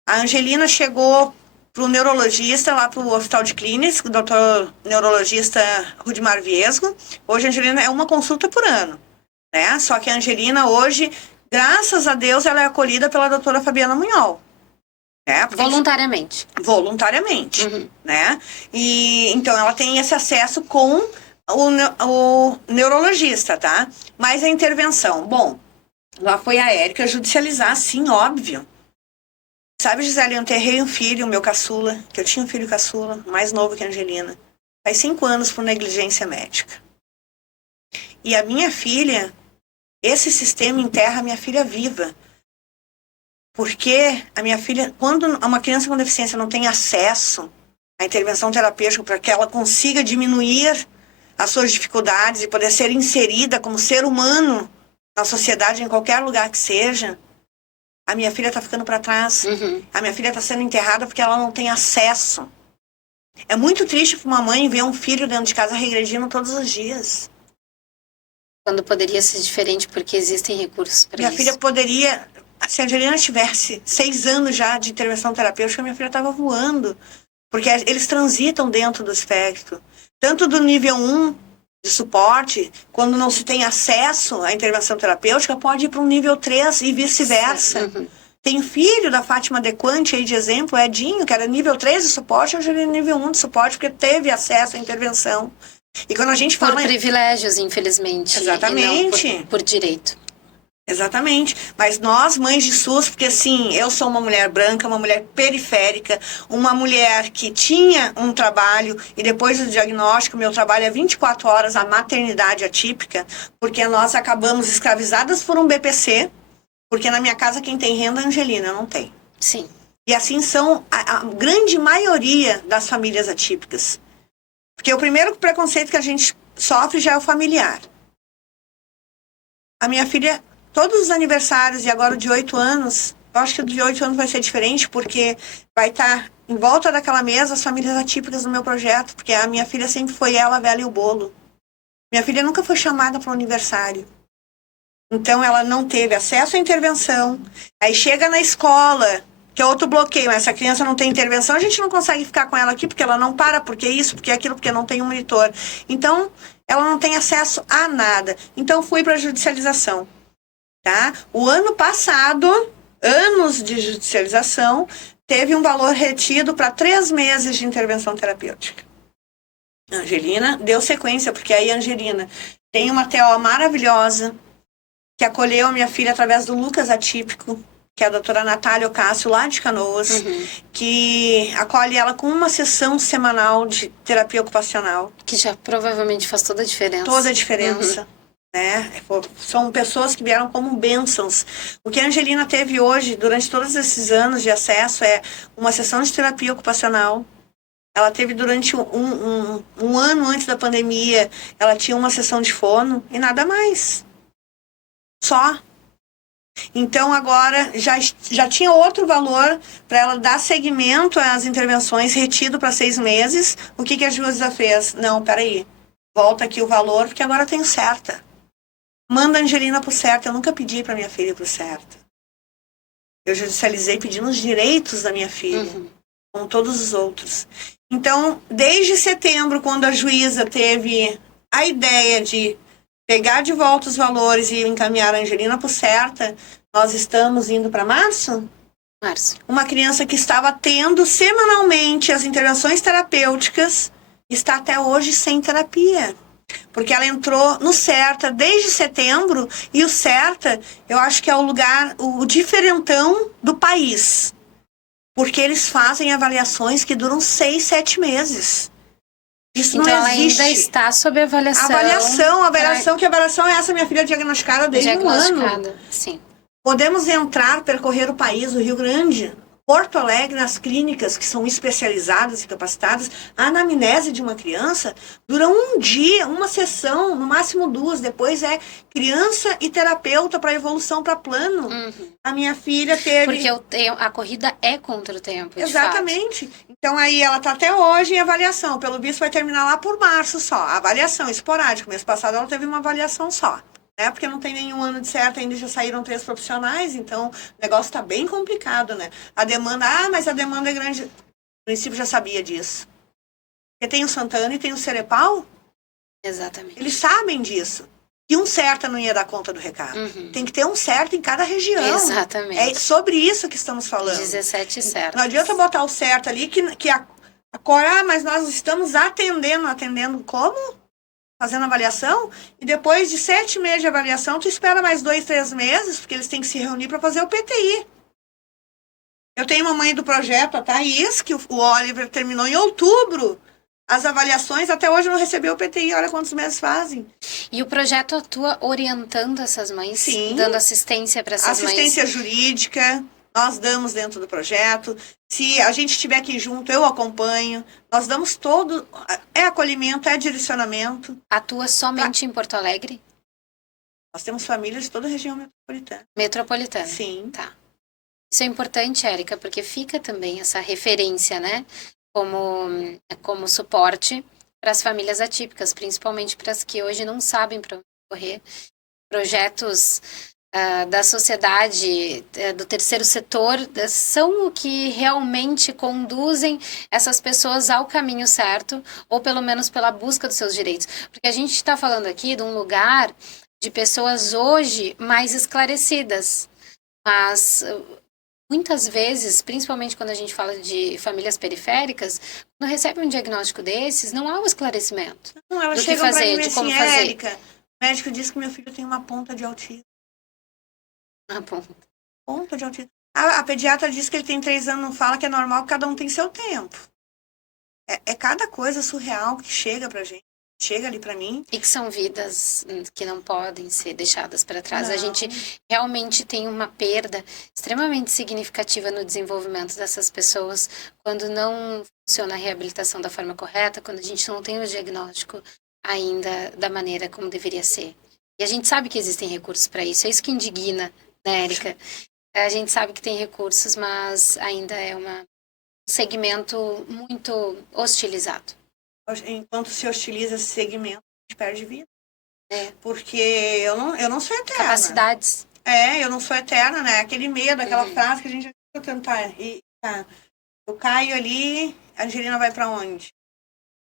A Angelina chegou para o neurologista, lá para o Hospital de Clínicas, o doutor neurologista Rudimar Viesgo. Hoje a Angelina é uma consulta por ano. Né? Só que a Angelina hoje, graças a Deus, ela é acolhida pela doutora Fabiana Munhol. Né? Voluntariamente. Voluntariamente. Né? E, então ela tem esse acesso com o neurologista, tá? Mas a intervenção, bom, lá foi a Érica judicializar, sim, óbvio. Sabe, Gisele, eu enterrei um filho, o meu caçula, que eu tinha um filho caçula, mais novo que a Angelina, faz 5 anos por negligência médica. E a minha filha, esse sistema enterra a minha filha viva. Porque a minha filha, quando uma criança com deficiência não tem acesso à intervenção terapêutica para que ela consiga diminuir as suas dificuldades e poder ser inserida como ser humano na sociedade, em qualquer lugar que seja, a minha filha está ficando para trás. A minha filha está sendo enterrada porque ela não tem acesso. É muito triste para uma mãe ver um filho dentro de casa regredindo todos os dias. Quando poderia ser diferente, porque existem recursos para Minha isso. filha poderia... Se a Angelina tivesse 6 anos já de intervenção terapêutica, minha filha estava voando. Porque eles transitam dentro do espectro. Tanto do nível 1 de suporte, quando não se tem acesso à intervenção terapêutica, pode ir para um nível 3 e vice-versa. Uhum. Tem filho da Fátima Dequante aí de exemplo, o Edinho, que era nível 3 de suporte, hoje ele é nível 1 de suporte, porque teve acesso à intervenção. E quando a gente fala... Por privilégios, infelizmente. Exatamente. E não por direito. Exatamente. Mas nós, mães de SUS, porque assim, eu sou uma mulher branca, uma mulher periférica, uma mulher que tinha um trabalho e depois do diagnóstico, meu trabalho é 24 horas, a maternidade atípica, porque nós acabamos escravizadas por um BPC, porque na minha casa quem tem renda é a Angelina, não tem. Sim. E assim são a grande maioria das famílias atípicas. Porque o primeiro preconceito que a gente sofre já é o familiar. A minha filha... Todos os aniversários, e agora o de 8 anos, eu acho que o de 8 anos vai ser diferente, porque vai estar em volta daquela mesa as famílias atípicas do meu projeto, porque a minha filha sempre foi ela, a vela e o bolo. Minha filha nunca foi chamada para o aniversário. Então, ela não teve acesso à intervenção. Aí chega na escola, que é outro bloqueio, mas essa criança não tem intervenção, a gente não consegue ficar com ela aqui, porque ela não para, porque isso, porque aquilo, porque não tem um monitor. Então, ela não tem acesso a nada. Então, fui para a judicialização. Tá? O ano passado, anos de judicialização, teve um valor retido para 3 meses de intervenção terapêutica. A Angelina deu sequência, porque aí a Angelina tem uma TO maravilhosa, que acolheu a minha filha através do Lucas Atípico, que é a doutora Natália Ocácio, lá de Canoas, que acolhe ela com uma sessão semanal de terapia ocupacional. Que já provavelmente faz toda a diferença. Toda a diferença. Né? São pessoas que vieram como bênçãos. O que a Angelina teve hoje, durante todos esses anos de acesso, é uma sessão de terapia ocupacional. Ela teve durante um ano antes da pandemia, ela tinha uma sessão de fono e nada mais. Só. Então agora já tinha outro valor para ela dar seguimento às intervenções retido para 6 meses. O que a juíza fez? Não, peraí. Volta aqui o valor, porque agora tem certa. Manda a Angelina pro certo. Eu nunca pedi para minha filha ir pro certo. Eu judicializei pedindo os direitos da minha filha, como todos os outros. Então, desde setembro, quando a juíza teve a ideia de pegar de volta os valores e encaminhar a Angelina pro certa, nós estamos indo para março? Março. Uma criança que estava tendo semanalmente as intervenções terapêuticas está até hoje sem terapia. Porque ela entrou no CERTA desde setembro, e o CERTA, eu acho que é o lugar, o diferentão do país. Porque eles fazem avaliações que duram 6, 7 meses. Isso então não existe. Ela ainda está sob avaliação. Que avaliação é essa, minha filha diagnosticada desde um ano. Sim. Podemos entrar, percorrer o país, o Rio Grande, Porto Alegre, nas clínicas que são especializadas e capacitadas. A anamnese de uma criança dura um dia, uma sessão, no máximo 2. Depois é criança e terapeuta para evolução para plano. A minha filha teve... Porque a corrida é contra o tempo, Exatamente. De fato. Então aí ela está até hoje em avaliação. Pelo visto vai terminar lá por março só. A avaliação esporádica. Mês passado ela teve uma avaliação só. Porque não tem nenhum ano de certo, ainda já saíram 3 profissionais, então o negócio está bem complicado, né? A demanda, mas a demanda é grande. No princípio já sabia disso. Porque tem o Santana e tem o Cerepal. Exatamente. Eles sabem disso. E um certa não ia dar conta do recado. Tem que ter um certo em cada região. Exatamente. É sobre isso que estamos falando. 17 certos. Não adianta botar o certo ali mas nós estamos atendendo como? Fazendo avaliação, e depois de 7 meses de avaliação, tu espera mais 2, 3 meses, porque eles têm que se reunir para fazer o PTI. Eu tenho uma mãe do projeto, a Thaís, que o Oliver terminou em outubro. As avaliações, até hoje não recebeu o PTI, olha quantos meses fazem. E o projeto atua orientando essas mães? Sim. Dando assistência para essas mães? Assistência jurídica, nós damos dentro do projeto. Se a gente estiver aqui junto, eu acompanho. Nós damos todo... É acolhimento, é direcionamento. Atua somente em Porto Alegre? Nós temos famílias de toda a região metropolitana. Metropolitana? Sim. Tá. Isso é importante, Érica, porque fica também essa referência, né? como suporte para as famílias atípicas, principalmente para as que hoje não sabem para onde correr. Projetos da sociedade, do terceiro setor, são o que realmente conduzem essas pessoas ao caminho certo, ou pelo menos pela busca dos seus direitos. Porque a gente está falando aqui de um lugar de pessoas hoje mais esclarecidas, mas muitas vezes, principalmente quando a gente fala de famílias periféricas, quando recebe um diagnóstico desses, não há o esclarecimento Não, ela do que chega pra fazer, mim de como assim, fazer. Érica, o médico disse que meu filho tem uma ponta de autismo. Ah, bom. Ponta de autismo. A pediatra disse que ele tem 3 anos, não fala que é normal, cada um tem seu tempo. É cada coisa surreal que chega pra gente. Chega ali pra mim. E que são vidas que não podem ser deixadas para trás. Não. A gente realmente tem uma perda extremamente significativa no desenvolvimento dessas pessoas quando não funciona a reabilitação da forma correta, quando a gente não tem o diagnóstico ainda da maneira como deveria ser. E a gente sabe que existem recursos para isso. É isso que indigna, né, Érica? A gente sabe que tem recursos, mas ainda é um segmento muito hostilizado. Enquanto se hostiliza esse segmento, a gente perde vida. É. Porque eu não sou eterna. Capacidades. Eu não sou eterna, né? Aquele medo, aquela frase que a gente vai tentar. Eu caio ali, a Angelina vai pra onde?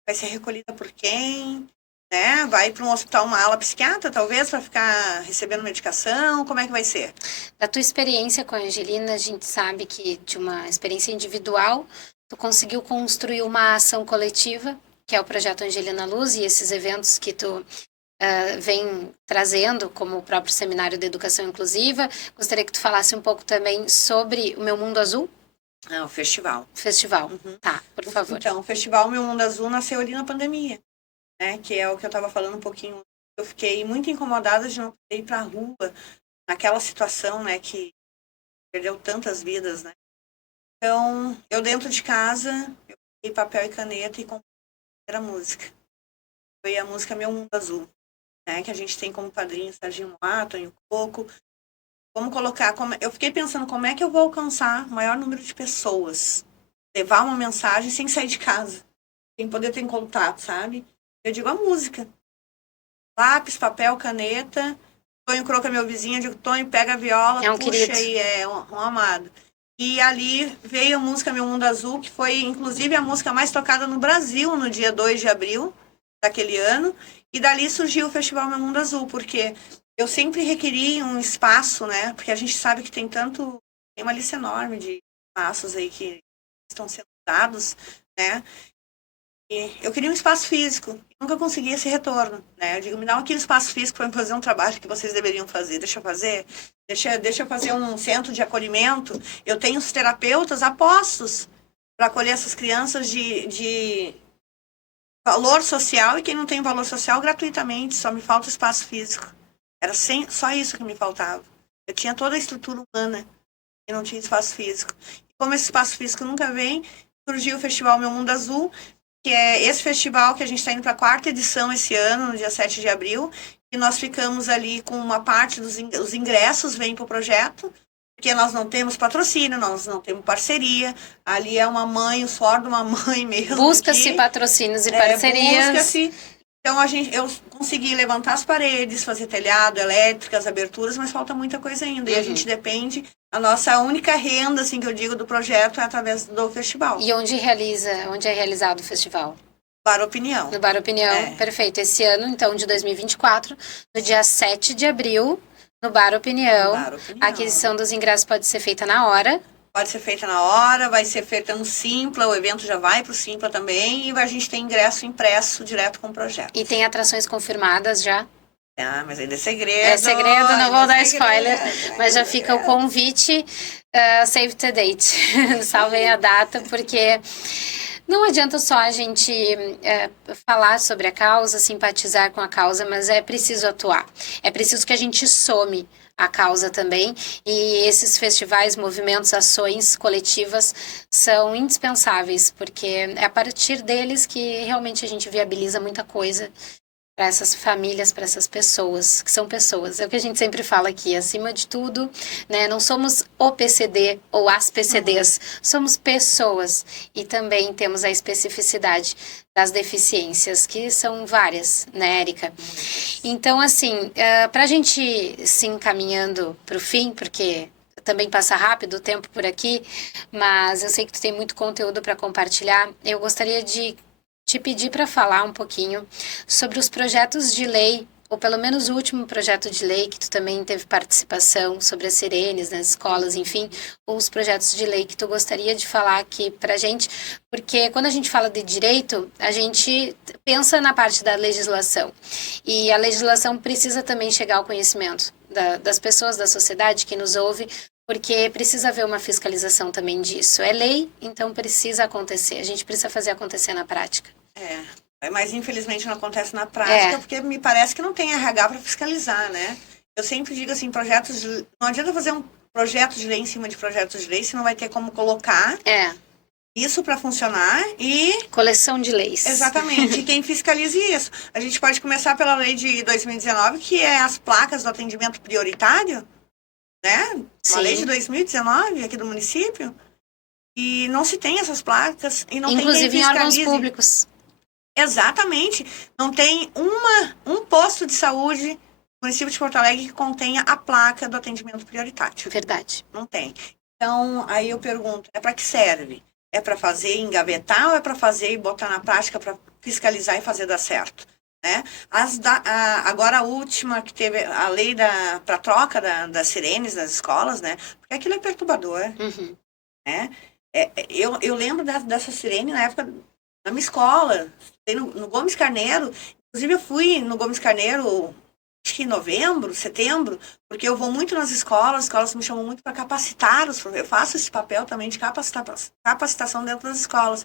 Vai ser recolhida por quem? Né? Vai para um hospital, uma ala psiquiatra, talvez, para ficar recebendo medicação? Como é que vai ser? Da tua experiência com a Angelina, a gente sabe que de uma experiência individual, tu conseguiu construir uma ação coletiva, que é o Projeto Angelina Luz, e esses eventos que tu vem trazendo, como o próprio Seminário de Educação Inclusiva. Gostaria que tu falasse um pouco também sobre o Meu Mundo Azul. O festival. Festival, Uhum. Tá, por favor. Então, o festival Meu Mundo Azul nasceu ali na pandemia, né? Que é o que eu estava falando um pouquinho. Eu fiquei muito incomodada de não poder ir para a rua, naquela situação, né? Que perdeu tantas vidas, né? Então, eu dentro de casa, eu peguei papel e caneta e comprei a música. Foi a música Meu Mundo Azul, né? Que a gente tem como padrinho Serginho Moá, Tonho Coco. Vamos colocar... Eu fiquei pensando como é que eu vou alcançar o maior número de pessoas. Levar uma mensagem sem sair de casa. Sem poder ter contato, sabe? Eu digo a música. Lápis, papel, caneta. Tonho Croco é meu vizinho. Eu digo, Tonho, pega a viola, É um puxa querido. aí, é um amado. E ali veio a música Meu Mundo Azul, que foi, inclusive, a música mais tocada no Brasil no dia 2 de abril daquele ano. E dali surgiu o Festival Meu Mundo Azul, porque eu sempre requeri um espaço, né? Porque a gente sabe que tem uma lista enorme de espaços aí que estão sendo dados, né? E eu queria um espaço físico, nunca consegui esse retorno, né? Eu digo, me dá aquele espaço físico para fazer um trabalho que vocês deveriam fazer, deixa eu fazer. Deixa eu fazer um centro de acolhimento. Eu tenho os terapeutas apostos para acolher essas crianças de valor social, e quem não tem valor social, gratuitamente, só me falta espaço físico. Era só isso que me faltava. Eu tinha toda a estrutura humana e não tinha espaço físico. E como esse espaço físico nunca vem, surgiu o Festival Meu Mundo Azul, que é esse festival que a gente está indo para a 4ª edição esse ano, no dia 7 de abril, e nós ficamos ali com uma parte dos ingressos, vem para o projeto, porque nós não temos patrocínio, nós não temos parceria, ali é uma mãe, o suor de uma mãe mesmo. Busca-se patrocínios e parcerias. Busca-se. Então, eu consegui levantar as paredes, fazer telhado, elétricas, aberturas, mas falta muita coisa ainda. E a gente depende, a nossa única renda, assim, que eu digo, do projeto é através do festival. E onde é realizado o festival? Bar Opinião. No Bar Opinião, perfeito. Esse ano, então, de 2024, no dia 7 de abril, no Bar Opinião, a aquisição dos ingressos pode ser feita na hora. Pode ser feita na hora, vai ser feita no Simpla, o evento já vai para o Simpla também, e a gente tem ingresso impresso direto com o projeto. E tem atrações confirmadas já? Mas ainda é segredo. É segredo, não vou dar spoiler, mas já fica o convite, save the date, salvem a data, porque não adianta só a gente falar sobre a causa, simpatizar com a causa, mas é preciso atuar, é preciso que a gente some a causa também, e esses festivais, movimentos, ações coletivas são indispensáveis, porque é a partir deles que realmente a gente viabiliza muita coisa para essas famílias, para essas pessoas, que são pessoas. É o que a gente sempre fala aqui, acima de tudo, né? Não somos o PCD ou as PCDs, somos pessoas. E também temos a especificidade das deficiências, que são várias, né, Érica? Então, assim, para a gente se encaminhando para o fim, porque também passa rápido o tempo por aqui, mas eu sei que tu tem muito conteúdo para compartilhar, eu gostaria de te pedir para falar um pouquinho sobre os projetos de lei, ou pelo menos o último projeto de lei que tu também teve participação, sobre as sirenes nas escolas, enfim, ou os projetos de lei que tu gostaria de falar aqui para gente, porque quando a gente fala de direito, a gente pensa na parte da legislação, e a legislação precisa também chegar ao conhecimento das pessoas da sociedade que nos ouve, porque precisa haver uma fiscalização também disso. É lei, então precisa acontecer. A gente precisa fazer acontecer na prática. Mas infelizmente não acontece na prática, porque me parece que não tem RH para fiscalizar, né? Eu sempre digo assim, não adianta fazer um projeto de lei em cima de projetos de lei, se não vai ter como colocar isso para funcionar e... Coleção de leis. Exatamente, e quem fiscalize isso. A gente pode começar pela lei de 2019, que é as placas do atendimento prioritário, né? Uma lei de 2019 aqui do município, e não se tem essas placas, e não inclusive tem quem fiscalize. Em órgãos públicos. Exatamente. Não tem um posto de saúde no município de Porto Alegre que contenha a placa do atendimento prioritário. Verdade. Não tem. Então, aí eu pergunto, é para que serve? É para fazer engavetar ou é para fazer e botar na prática para fiscalizar e fazer dar certo? Né? Agora a última que teve a lei para troca das sirenes nas escolas, né? Porque aquilo é perturbador. Né? Eu lembro dessa sirene na época da minha escola, no Gomes Carneiro. Inclusive eu fui no Gomes Carneiro, acho que em novembro, setembro, porque eu vou muito nas escolas, as escolas me chamam muito para capacitar eu faço esse papel também de capacitação dentro das escolas.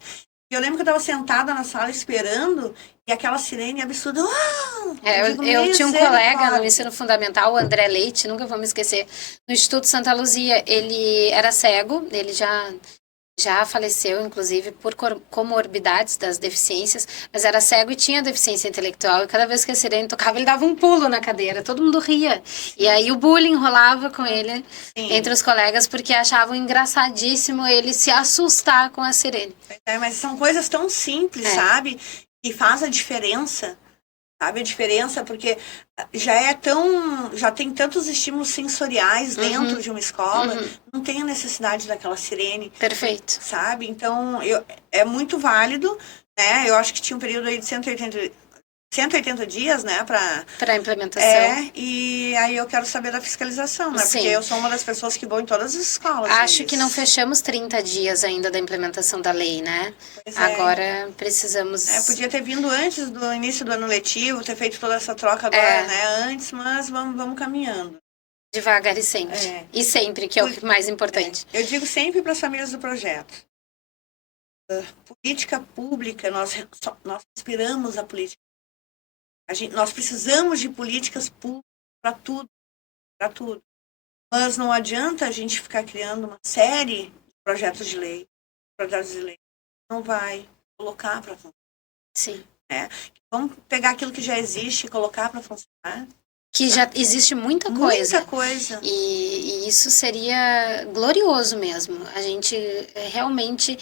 Eu lembro que eu estava sentada na sala esperando e aquela sirene absurda. Eu tinha um colega no ensino fundamental, o André Leite, nunca vou me esquecer, no Instituto Santa Luzia. Ele era cego, ele já faleceu, inclusive, por comorbidades das deficiências, mas era cego e tinha deficiência intelectual. E cada vez que a sirene tocava, ele dava um pulo na cadeira, todo mundo ria. E aí o bullying rolava com ele entre os colegas, porque achavam engraçadíssimo ele se assustar com a sirene. Mas são coisas tão simples, sabe? Que faz a diferença. Sabe a diferença? Porque já tem tantos estímulos sensoriais dentro de uma escola, não tem a necessidade daquela sirene. Perfeito. Sabe? Então, é muito válido, né? Eu acho que tinha um período aí de 180 dias, né? Para implementação. E aí eu quero saber da fiscalização, né? Porque eu sou uma das pessoas que vou em todas as escolas. Acho que não fechamos 30 dias ainda da implementação da lei, né? Agora precisamos... podia ter vindo antes do início do ano letivo, ter feito toda essa troca agora, né? Antes, mas vamos caminhando. Devagar e sempre. E sempre, que é o mais importante. Eu digo sempre para as famílias do projeto. Política pública, nós inspiramos a política. Nós precisamos de políticas públicas para tudo. Mas não adianta a gente ficar criando uma série de projetos de lei. Não vai colocar para funcionar. Sim. Vamos pegar aquilo que já existe e colocar para funcionar. Que já existe muita coisa. Muita coisa. E isso seria glorioso mesmo. A gente realmente...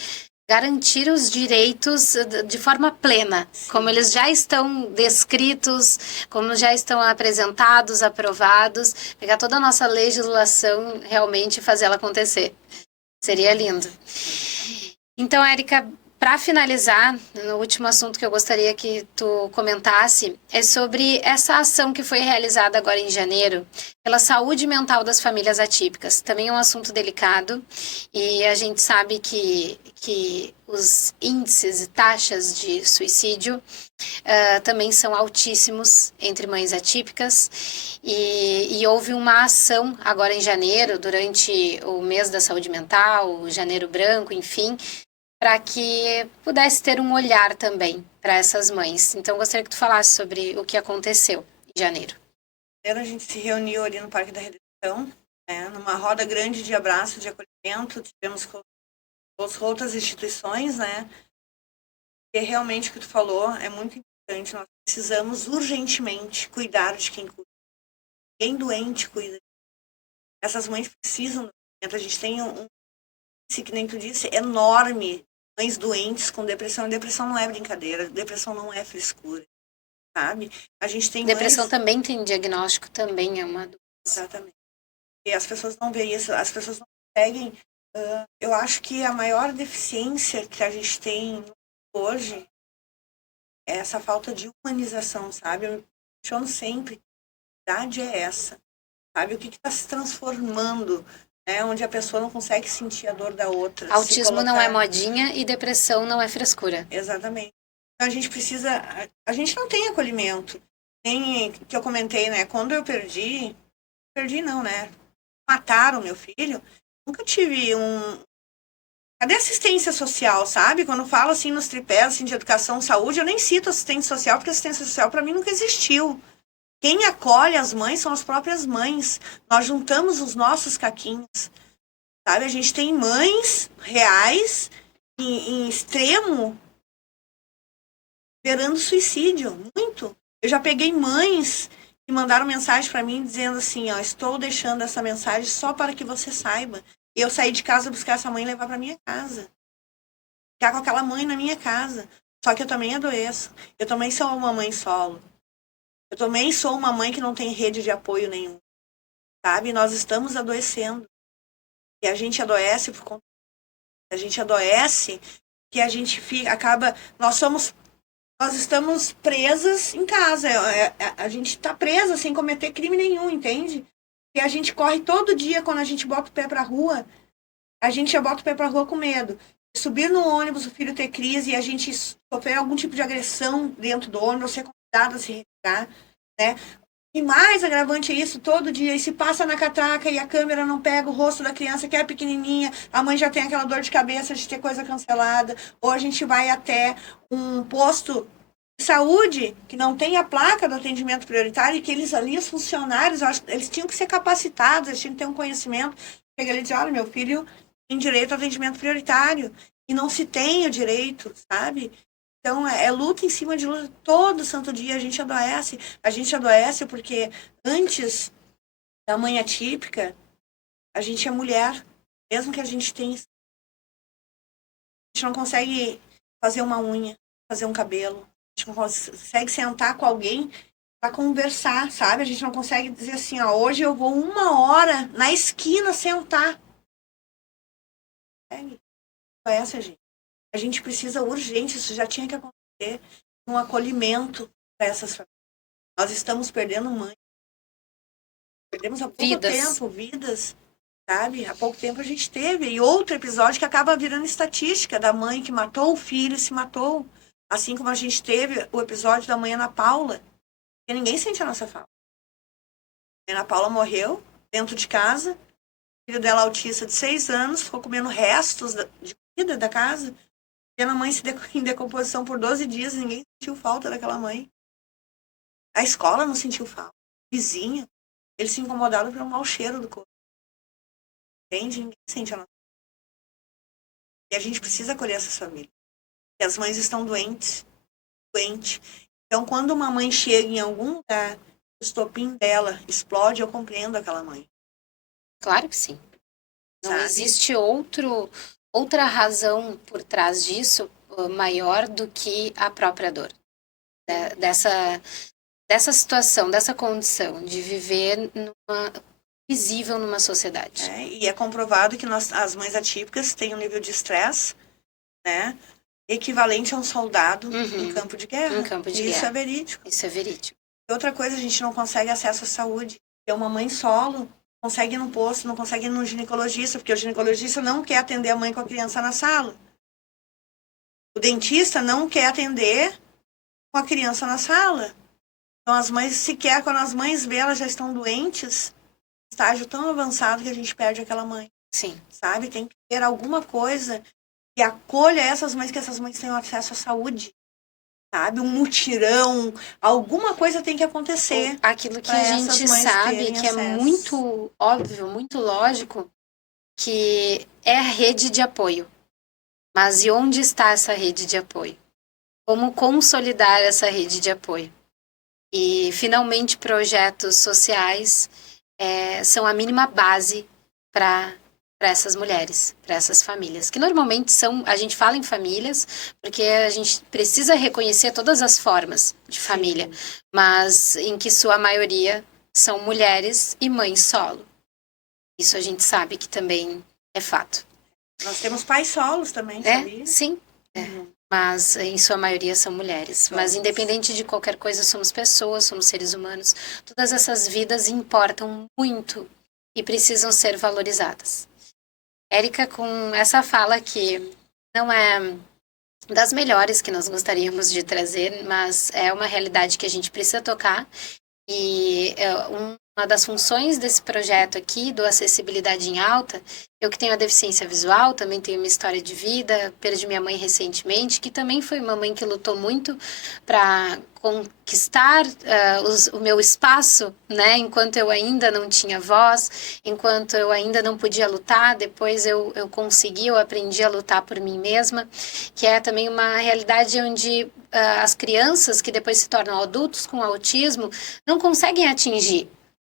garantir os direitos de forma plena, como eles já estão descritos, como já estão apresentados, aprovados, pegar toda a nossa legislação realmente e fazer ela acontecer. Seria lindo. Então, Érica, para finalizar, o último assunto que eu gostaria que tu comentasse é sobre essa ação que foi realizada agora em janeiro pela saúde mental das famílias atípicas. Também é um assunto delicado e a gente sabe que os índices e taxas de suicídio também são altíssimos entre mães atípicas e houve uma ação agora em janeiro, durante o mês da saúde mental, o Janeiro Branco, enfim, para que pudesse ter um olhar também para essas mães. Então, gostaria que tu falasse sobre o que aconteceu em janeiro. A gente se reuniu ali no Parque da Redenção, numa roda grande de abraço, de acolhimento, tivemos com outras instituições, né? E realmente o que tu falou é muito importante. Nós precisamos urgentemente cuidar de quem cuida. Quem doente cuida. Essas mães precisam do tratamento. A gente tem que nem tu disse, enorme. Mães doentes com depressão. Depressão não é brincadeira. Depressão não é frescura. Sabe? A gente tem Depressão mães... também tem diagnóstico, também é uma doença. Exatamente. E as pessoas não veem isso. As pessoas não conseguem... eu acho que a maior deficiência que a gente tem hoje é essa falta de humanização, sabe? Eu me questiono sempre. Que idade é essa? Sabe? O que está se transformando, né? Onde a pessoa não consegue sentir a dor da outra. Autismo não é modinha e depressão não é frescura. Exatamente. Então a gente precisa... A gente não tem acolhimento. Nem que eu comentei, né? Quando eu perdi... Perdi não, né? Mataram meu filho. Nunca tive Cadê a assistência social, sabe? Quando eu falo assim nos tripés assim, de educação, saúde, eu nem cito assistente social, porque assistência social para mim nunca existiu. Quem acolhe as mães são as próprias mães. Nós juntamos os nossos caquinhos, sabe? A gente tem mães reais em extremo beirando suicídio, muito. Eu já peguei mães que mandaram mensagem para mim dizendo assim, ó, estou deixando essa mensagem só para que você saiba. E eu saí de casa buscar essa mãe e levar para minha casa. Ficar com aquela mãe na minha casa. Só que eu também adoeço. Eu também sou uma mãe solo. Eu também sou uma mãe que não tem rede de apoio nenhum. Sabe? Nós estamos adoecendo. E a gente adoece por conta. A gente adoece que a gente acaba... Nós estamos presas em casa. A gente está presa sem cometer crime nenhum, entende? E a gente corre todo dia quando a gente bota o pé pra rua. A gente já bota o pé pra rua com medo. Subir no ônibus, o filho ter crise e a gente sofrer algum tipo de agressão dentro do ônibus, ser convidado a se retirar, né? E mais agravante é isso, todo dia, e se passa na catraca e a câmera não pega o rosto da criança que é pequenininha, a mãe já tem aquela dor de cabeça de ter coisa cancelada, ou a gente vai até um posto de saúde que não tem a placa do atendimento prioritário e que eles ali, os funcionários, eles tinham que ser capacitados, eles tinham que ter um conhecimento. Chega ali e diz, olha, meu filho tem direito ao atendimento prioritário e não se tem o direito, sabe? Então, é luta em cima de luta. Todo santo dia a gente adoece. A gente adoece porque antes da mãe atípica, a gente é mulher. Mesmo que a gente tenha... A gente não consegue fazer uma unha, fazer um cabelo. A gente não consegue sentar com alguém para conversar, sabe? A gente não consegue dizer assim, ó, hoje eu vou 1 hora na esquina sentar. Adoece a gente. A gente precisa urgente, isso já tinha que acontecer, um acolhimento para essas famílias. Nós estamos perdendo mães. Perdemos há pouco tempo vidas, sabe? Há pouco tempo a gente teve. E outro episódio que acaba virando estatística da mãe que matou o filho e se matou. Assim como a gente teve o episódio da mãe Ana Paula. E ninguém sente a nossa falta. A Ana Paula morreu dentro de casa. O filho dela, autista de 6 anos, ficou comendo restos de comida da casa. A mãe em decomposição por 12 dias, ninguém sentiu falta daquela mãe. A escola não sentiu falta. O vizinho, eles se incomodaram pelo mau cheiro do corpo. Entende? Ninguém sente a nossa. E a gente precisa acolher essas famílias. E as mães estão doentes. Então, quando uma mãe chega em algum lugar, o estopim dela explode, eu compreendo aquela mãe. Claro que sim. Não existe outra razão por trás disso maior do que a própria dor. Dessa situação, dessa condição de viver visível numa sociedade. E é comprovado que as mães atípicas têm um nível de estresse, né, equivalente a um soldado em campo de guerra. Isso é verídico. Isso é verídico. E outra coisa, a gente não consegue acesso à saúde. É uma mãe solo, consegue ir no posto, não consegue ir no ginecologista, porque o ginecologista não quer atender a mãe com a criança na sala. O dentista não quer atender com a criança na sala. Então, as mães, sequer quando as mães vê, elas já estão doentes, estágio tão avançado que a gente perde aquela mãe. Sim. Sabe? Tem que ter alguma coisa que acolha essas mães, que essas mães tenham acesso à saúde. Sabe? Um mutirão, alguma coisa tem que acontecer. Aquilo que a gente sabe, que é muito óbvio, muito lógico, que é a rede de apoio. Mas e onde está essa rede de apoio? como consolidar essa rede de apoio. E, finalmente, projetos sociais são a mínima base para essas mulheres, para essas famílias, que normalmente a gente fala em famílias, porque a gente precisa reconhecer todas as formas de família, mas em que sua maioria são mulheres e mães solo. Isso a gente sabe que também é fato. Nós temos pais solos também, sabia? Sim. Mas em sua maioria são mulheres. Mas independente de qualquer coisa, somos pessoas, somos seres humanos. Todas essas vidas importam muito e precisam ser valorizadas. Érica, com essa fala que não é das melhores que nós gostaríamos de trazer, mas é uma realidade que a gente precisa tocar. E uma das funções desse projeto aqui, do Acessibilidade em Alta, eu que tenho a deficiência visual, também tenho uma história de vida, perdi minha mãe recentemente, que também foi uma mãe que lutou muito para conquistar o meu espaço, né? Enquanto eu ainda não tinha voz, enquanto eu ainda não podia lutar, depois eu consegui, eu aprendi a lutar por mim mesma, que é também uma realidade onde as crianças que depois se tornam adultos com autismo não conseguem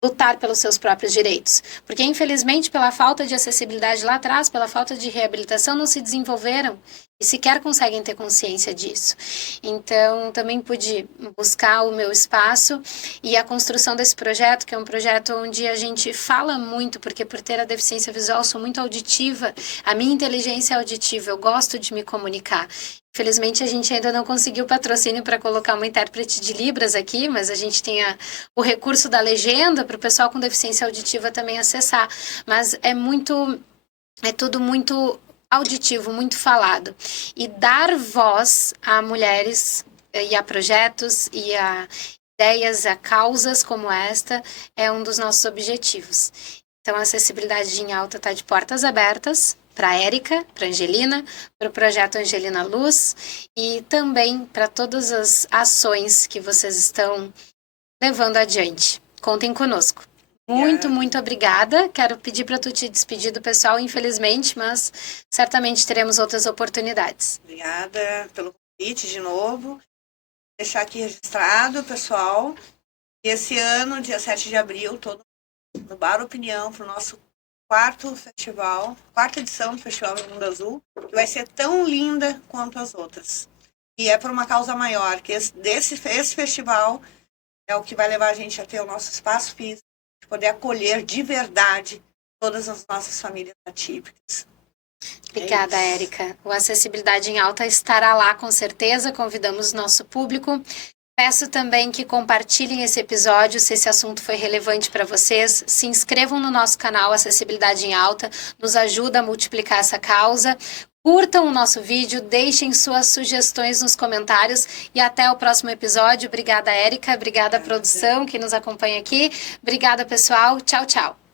lutar pelos seus próprios direitos, porque infelizmente pela falta de acessibilidade lá atrás, pela falta de reabilitação, não se desenvolveram e sequer conseguem ter consciência disso. Então, também pude buscar o meu espaço e a construção desse projeto, que é um projeto onde a gente fala muito, porque por ter a deficiência visual sou muito auditiva, a minha inteligência é auditiva, eu gosto de me comunicar. Infelizmente, a gente ainda não conseguiu patrocínio para colocar uma intérprete de Libras aqui, mas a gente tem o recurso da legenda para o pessoal com deficiência auditiva também acessar. Mas é tudo muito auditivo, muito falado. E dar voz a mulheres e a projetos e a ideias, a causas como esta, é um dos nossos objetivos. Então, a Acessibilidade em Alta está de portas abertas para a Érica, para a Angelina, para o projeto Angelina Luz e também para todas as ações que vocês estão levando adiante. Contem conosco. Muito obrigada. Quero pedir para tu te despedir do pessoal, infelizmente, mas certamente teremos outras oportunidades. Obrigada pelo convite de novo. Vou deixar aqui registrado, pessoal. E esse ano, dia 7 de abril, todo no Bar Opinião, para o nosso quarta edição do Festival do Mundo Azul, que vai ser tão linda quanto as outras. E é por uma causa maior, que esse festival é o que vai levar a gente a ter o nosso espaço físico, de poder acolher de verdade todas as nossas famílias atípicas. Obrigada, Érica. O Acessibilidade em Alta estará lá com certeza, convidamos nosso público. Peço também que compartilhem esse episódio, se esse assunto foi relevante para vocês. Se inscrevam no nosso canal Acessibilidade em Alta, nos ajuda a multiplicar essa causa. Curtam o nosso vídeo, deixem suas sugestões nos comentários e até o próximo episódio. Obrigada, Érica. Obrigada, produção, que nos acompanha aqui. Obrigada, pessoal. Tchau, tchau.